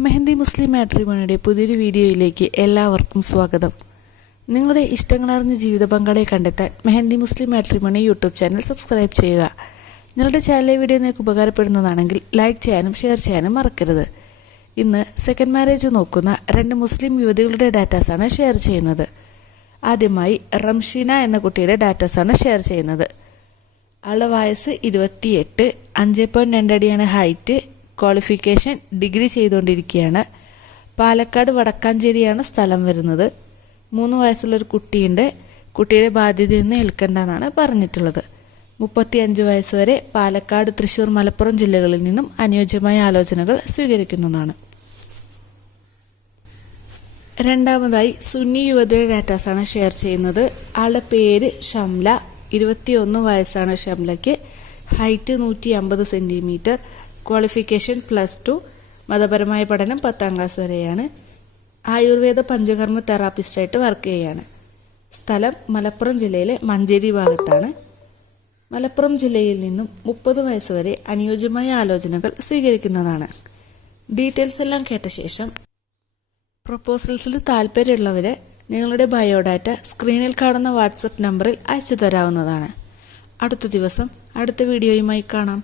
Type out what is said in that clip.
മെഹന്തി മുസ്ലിം മാട്രിമോണിയുടെ പുതിയൊരു വീഡിയോയിലേക്ക് എല്ലാവർക്കും സ്വാഗതം. നിങ്ങളുടെ ഇഷ്ടങ്ങളറിഞ്ഞ ജീവിത പങ്കാളിയെ കണ്ടെത്താൻ Mehandi Muslim matrimony YouTube channel subscribe ചെയ്യുക. നിങ്ങളുടെ ചാനലിലെ വീഡിയോ നിങ്ങൾക്ക് ഉപകാരപ്പെടുന്നതാണെങ്കിൽ ലൈക്ക് ചെയ്യാനും ഷെയർ ചെയ്യാനും മറക്കരുത്. ഇന്ന് സെക്കൻഡ് മാരേജ് നോക്കുന്ന രണ്ട് മുസ്ലിം യുവതികളുടെ ഡാറ്റാസാണ് ഷെയർ ചെയ്യുന്നത്. ആദ്യമായി റംഷീന എന്ന കുട്ടിയുടെ ഡാറ്റാസാണ് ഷെയർ ചെയ്യുന്നത്. ആളുടെ വയസ്സ് ഇരുപത്തിയെട്ട് അഞ്ച് പോയിന്റ് രണ്ടടിയാണ് ഹൈറ്റ് ക്വാളിഫിക്കേഷൻ ഡിഗ്രി ചെയ്തുകൊണ്ടിരിക്കുകയാണ്. പാലക്കാട് വടക്കാഞ്ചേരിയാണ് സ്ഥലം വരുന്നത്. മൂന്ന് വയസ്സുള്ളൊരു കുട്ടിയുണ്ട്. കുട്ടിയുടെ ബാധ്യതയൊന്നും ഏൽക്കേണ്ടെന്നാണ് പറഞ്ഞിട്ടുള്ളത്. മുപ്പത്തി അഞ്ച് വയസ്സ് വരെ പാലക്കാട് തൃശ്ശൂർ മലപ്പുറം ജില്ലകളിൽ നിന്നും അനുയോജ്യമായ ആലോചനകൾ സ്വീകരിക്കുന്നതാണ്. രണ്ടാമതായി സുന്നി യുവതിയുടെ ഡാറ്റാസാണ് ഷെയർ ചെയ്യുന്നത്. ആളുടെ പേര് ഷംല. ഇരുപത്തിയൊന്ന് വയസ്സാണ് ഷംലയ്ക്ക്. ഹൈറ്റ് നൂറ്റി അമ്പത് സെന്റിമീറ്റർ ക്വാളിഫിക്കേഷൻ പ്ലസ് ടു മതപരമായ പഠനം പത്താം ക്ലാസ് വരെയാണ്. ആയുർവേദ പഞ്ചകർമ്മ തെറാപ്പിസ്റ്റായിട്ട് വർക്ക് ചെയ്യുകയാണ് സ്ഥലം മലപ്പുറം ജില്ലയിലെ മഞ്ചേരി ഭാഗത്താണ്. മലപ്പുറം ജില്ലയിൽ നിന്നും മുപ്പത് വയസ്സ് വരെ അനുയോജ്യമായ ആലോചനകൾ സ്വീകരിക്കുന്നതാണ്. ഡീറ്റെയിൽസ് എല്ലാം കേട്ട ശേഷം പ്രൊപ്പോസൽസിൽ താല്പര്യമുള്ളവരെ നിങ്ങളുടെ ബയോഡാറ്റ സ്ക്രീനിൽ കാണുന്ന വാട്സപ്പ് നമ്പറിൽ അയച്ചു തരാവുന്നതാണ്. അടുത്ത ദിവസം അടുത്ത വീഡിയോയുമായി കാണാം.